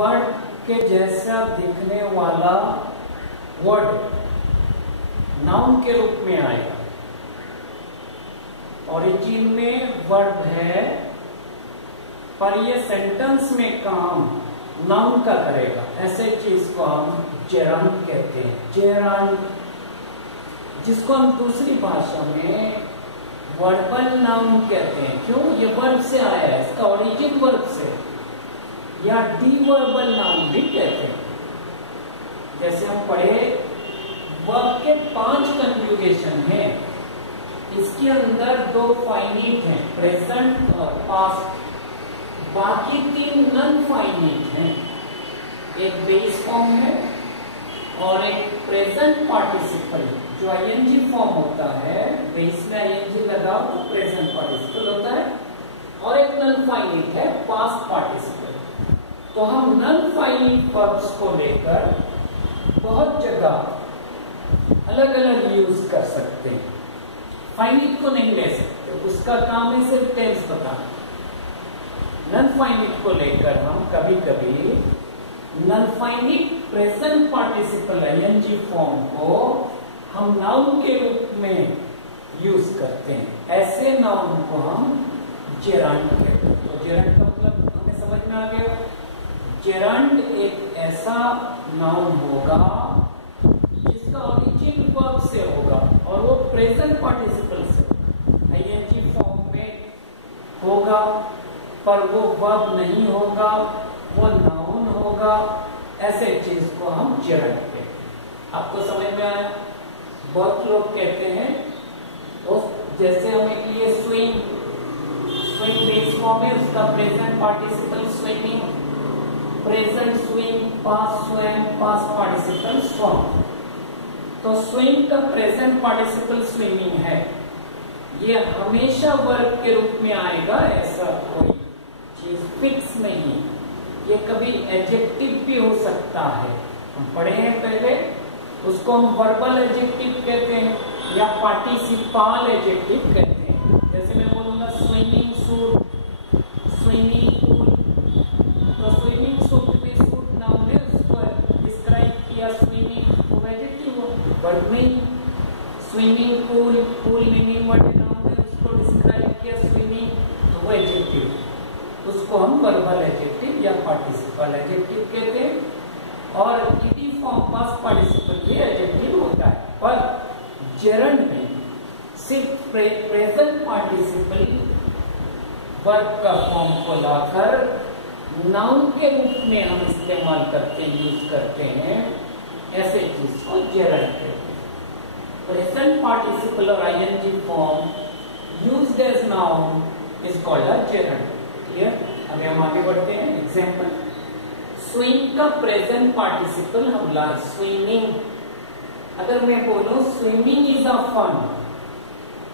Word के जैसा दिखने वाला वर्ड नाउन के रूप में आएगा। ओरिजिन में वर्ब है, पर ये सेंटेंस में काम नाउन का करेगा। ऐसे चीज को हम जेरांड कहते हैं। जेरांड, जिसको हम दूसरी भाषा में वर्बल नाउन कहते हैं। क्यों? ये वर्ब से आया है, इसका ओरिजिन वर्ब से, या डी वर्बल नाउन भी कहते हैं। जैसे हम पढ़े, वर्ब के 5 कन्जुगेशन हैं, इसके अंदर 2 फाइनिट हैं, प्रेजेंट और पास्ट, बाकी 3 नॉन फाइनिट हैं। एक बेस फॉर्म है और एक प्रेजेंट पार्टिसिपल जो आईएनजी फॉर्म होता है, बेस में आईएनजी लगा तो प्रेजेंट पार्टिसिपल होता है, और एक नॉन फाइनिट है पास्ट पार्टिसिपल। तो हम नॉन फाइनिट वर्ब्स को लेकर बहुत जगह अलग अलग यूज कर सकते हैं। फाइनिट को नहीं ले सकते, उसका काम है सिर्फ टेंस बताना। नॉन फाइनिट को लेकर हम कभी कभी non finite present participle ING form को हम नाउन के रूप में यूज करते हैं। ऐसे नाउन को हम जेरांड कहते हैं। तो जेरांड का मतलब हमें समझ में आ गया। जेरांड एक ऐसा नाउन होगा जिसका ओरिजिन वर्ब से होगा और वो प्रेजेंट पार्टिसिपल से आईएनजी फॉर्म में होगा, पर वो वर्ब नहीं होगा, वो नाउन होगा। ऐसे चीज को हम जेरांड कहते हैं। आपको समझ में आया? बहुत लोग कहते हैं, जैसे हमें कि ये स्विंग, स्विंग बेस फॉर्म है, उसका present participle swimming, present swing, past swim, past participle swum. तो स्विंग का प्रेजेंट पार्टिसिपल स्विमिंग है, ये हमेशा वर्ब के रूप में आएगा, ऐसा कोई चीज फिक्स नहीं। ये कभी एडजेक्टिव भी हो सकता है, हम पढ़े हैं पहले, उसको हम वर्बल एडजेक्टिव कहते हैं या पार्टिसिपल एडजेक्टिव कहते हैं। जैसे मैं बोलूंगा स्विमिंग सूट, स्विमिंग पूल, तो स्विमिंग सूट में सूट नाउन है, उसको डिस्क्राइब किया स्विमिंग, वो एडजेक्टिव हो। वर्ब में swimming pool, pool meaning word noun है, उसको डिस्क्राइब किया स्विमिंग, तो वो एडजेक्टिव, उसको हम वर्बल एडजेक्टिव या पार्टिसिपल एडजेक्टिव कहते हैं। और ईडी फॉर्म पास्ट पार्टिसिपल भी एडजेक्टिव होता है, पर जेरांड में सिर्फ प्रेजेंट पार्टिसिपल वर्ब का फॉर्म को लाकर नाउन के रूप में हम इस्तेमाल करते हैं, यूज करते हैं। ऐसे चीज को जेरांड कहते हैं। प्रेजेंट पार्टिसिपल और ING form used as noun is called a gerund. Clear? अभी हम आगे बढ़ते हैं। एग्जाम्पल, स्विंग का प्रेजेंट पार्टिसिपल हम ला स्विमिंग। अगर मैं बोलूं स्विमिंग इज अ फन,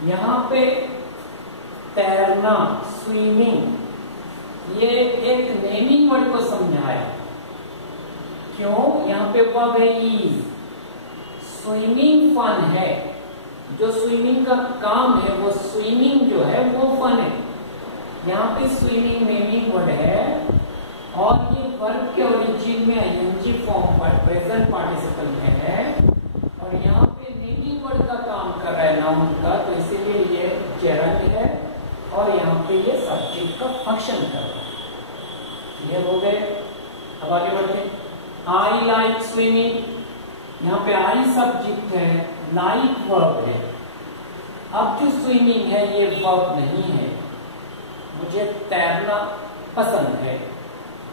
यहां पे तैरना, स्विमिंग, ये एक नेमिंग वर्ड को समझाया। क्यों? यहां पे वर्ब है इज, स्विमिंग फन है, जो स्विमिंग का काम है वो स्विमिंग जो है वो फन है। यहाँ पे स्विमिंग नेमिंग वर्ड है और ये वर्ब के ओरिजिन में आईएनजी फॉर्म पर प्रेजेंट पार्टिसिपल में है, और यहाँ पे नेमिंग वर्ड का काम कर रहा है नाउन का, तो इसीलिए ये जेरांड है और यहाँ पे ये सब्जेक्ट का फंक्शन कर रहा है। क्लियर हो गए? अब आगे बढ़ते हैं। आई लाइक स्विमिंग, यहाँ पे आई सब्जेक्ट है, लाइक वर्ब है। अब जो स्विमिंग है ये वर्ब नहीं है। मुझे तैरना पसंद है,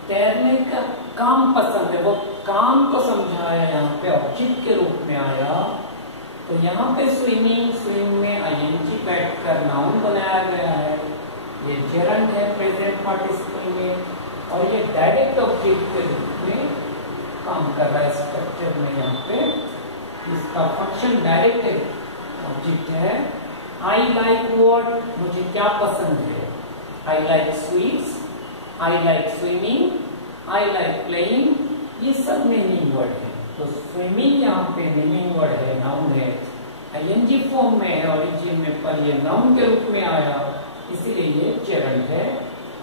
तैरने का काम पसंद है, वो काम को समझाया, यहाँ पे ऑब्जेक्ट के रूप में आया। तो यहाँ पे स्विमिंग, स्विम में आईएनजी बैठकर नाउन बनाया गया है। ये जेरांड है प्रेजेंट पार्टिसिपल में, और ये डायरेक्ट ऑब्जेक्ट के रूप में काम कर रहा है स्ट्रक्चर में। यहाँ पे इसका फंक्शन डायरेक्ट ऑब्जेक्ट है। आई लाइक व्हाट, मुझे क्या पसंद है। I like sweets, I like swimming, I like playing, ये सब मीनिंग वर्ड है। तो स्विमिंग यहाँ पे मीनिंग वर्ड है, नाउन है, आईएनजी फॉर्म में है ओरिजिन में, पर ये नाउन के रूप में आया, इसीलिए ये जेरांड है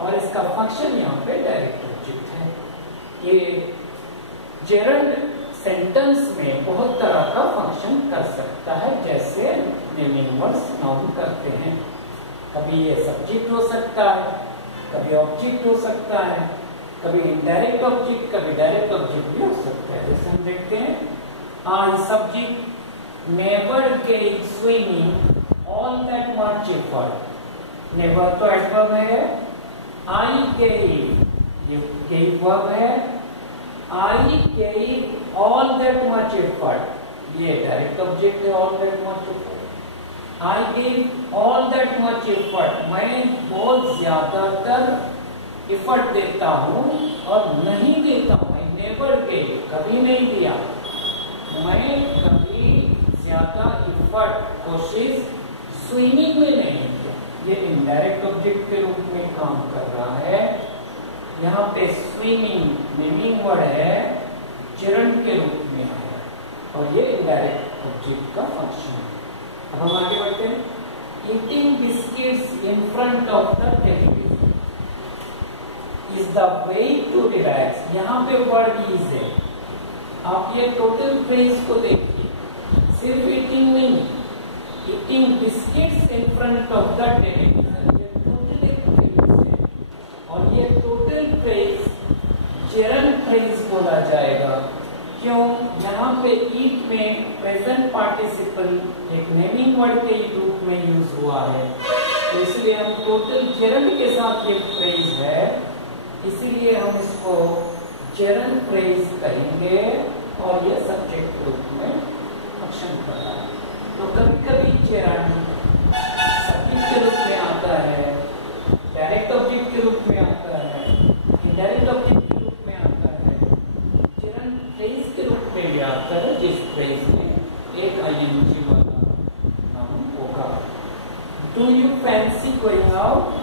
और इसका फंक्शन यहाँ पे डायरेक्ट ऑब्जेक्ट है। ये जेरंड सेंटेंस में बहुत तरह का फंक्शन कर सकता है, जैसे नेमिंग वर्ड्स नाउन करते हैं। कभी ये सब्जेक्ट हो सकता है, कभी ऑब्जेक्ट हो सकता है, कभी इनडायरेक्ट ऑब्जेक्ट, कभी डायरेक्ट ऑब्जेक्ट भी हो सकता है। जैसे हम देखते हैं, I subject never get swimming all that much effort. Never तो एडवर्ब है, आई गेव ये गेव वर्ब है, I gave all that much effort ये डायरेक्ट ऑब्जेक्ट है, all that much effort. I gave all that much effort मैं बहुत ज्यादातर effort देता हूं और नहीं देता हूं, आई नेवर गेव कभी नहीं दिया, मैं कभी ज्यादा एफर्ट कोशिश स्विमिंग में नहीं किया। ये इनडायरेक्ट ऑब्जेक्ट के रूप में काम कर रहा है। यहाँ पे स्विमिंग नेमिंग वर्ड है, जेरंड के रूप में है और ये इनडायरेक्ट ऑब्जेक्ट का फंक्शन है। अब हम आगे बढ़ते हैं। Eating biscuits in front of the television is the way to relax. यहाँ पे वर्ड इज है, आप ये टोटल फ्रेज को देखिए, सिर्फ ईटिंग नहीं, eating biscuits in front of the television, ये टोटल एक फ्रेज है और ये टोटल फ्रेज जेरंड फ्रेज बोला जाएगा। क्यों? यहाँ पे ईट में प्रेजेंट पार्टिसिपल एक नेमिंग वर्ड के रूप में यूज हुआ है, तो इसलिए हम टोटल जेरंड के साथ ये फ्रेज है, इसीलिए हम इसको जेरंड फ्रेज कहेंगे और ये सब्जेक्ट के रूप में फंक्शन कर रहा है। तो कभी कभी जेरंड सब्जेक्ट के रूप में आता है, डायरेक्ट ऑब्जेक्ट के रूप में आता है, इनडायरेक्ट ऑब्जेक्ट के रूप में आता है, जेरंड फ्रेज के रूप में भी आता है, जिस फ्रेज में एक आईएनजी वाला नाउन होगा। Do you fancy going out,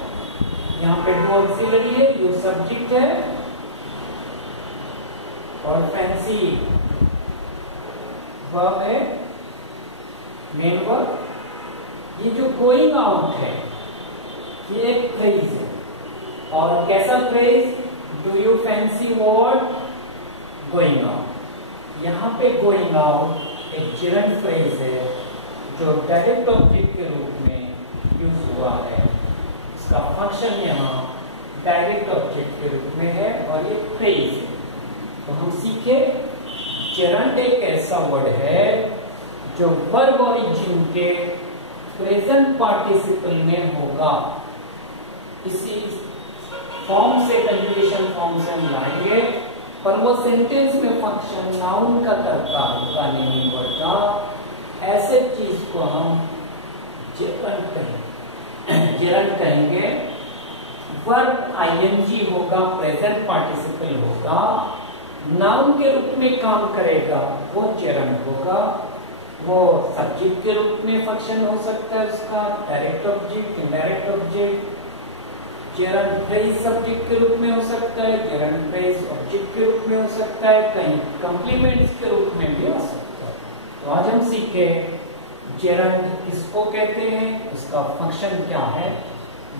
यहाँ पे डू ऑक्सिलरी है, यू सब्जेक्ट है और फैंसी वर्ब है, मेन वर्ब। ये जो गोइंग आउट है ये एक फ्रेज है और कैसा phrase? Do you fancy what going out. यहाँ पे गोइंग आउट एक जेरंड फ्रेज है जो डायरेक्ट ऑब्जेक्ट के रूप में यूज हुआ है, इसका फंक्शन यहाँ डायरेक्ट ऑब्जेक्ट के रूप में है और ये फ्रेज है। तो हम सीखे जेरंड एक ऐसा वर्ड है जो वर्ब ओरिजिन के प्रेजेंट पार्टिसिपल में होगा। इसी फॉर्म से कंजुगेशन फॉर्म से हम लाएंगे, पर वो सेंटेंस में फंक्शन नाउन का करता होगा, नेमिंग वर्ड का। ऐसे चीज को हम जेरंड कहेंगे, जेरंड कहेंगे। वर्ब आईएनजी होगा, प्रेजेंट पार्टिसिपल होगा, नाउन के रूप में काम करेगा, वो जेरंड होगा। वो सब्जेक्ट के रूप में फंक्शन हो सकता है उसका, direct object, indirect object. Gerund phrase subject के रूप में हो सकता है, जेरंड फ्रेज ऑब्जेक्ट के रूप में हो सकता है, कहीं कॉम्प्लीमेंट्स के रूप में भी हो सकता है। तो आज हम सीखे जेरंड किसको कहते हैं, उसका फंक्शन क्या है।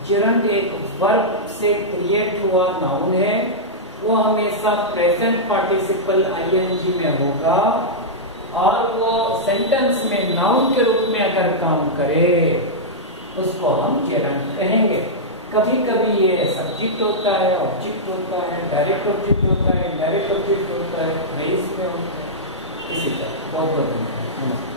जेरंड एक वर्ब से क्रिएट हुआ नाउन है, वो हमेशा प्रेजेंट पार्टिसिपल आईएनजी में होगा और वो सेंटेंस में नाउन के रूप में अगर काम करे उसको हम जेरंड कहेंगे। कभी कभी ये सब्जेक्ट होता है, ऑब्जेक्ट होता है, डायरेक्ट ऑब्जेक्ट होता है, इनडायरेक्ट ऑब्जेक्ट होता है, फ्रेज में होता है, इसी तरह बहुत बहुत धन्यवाद।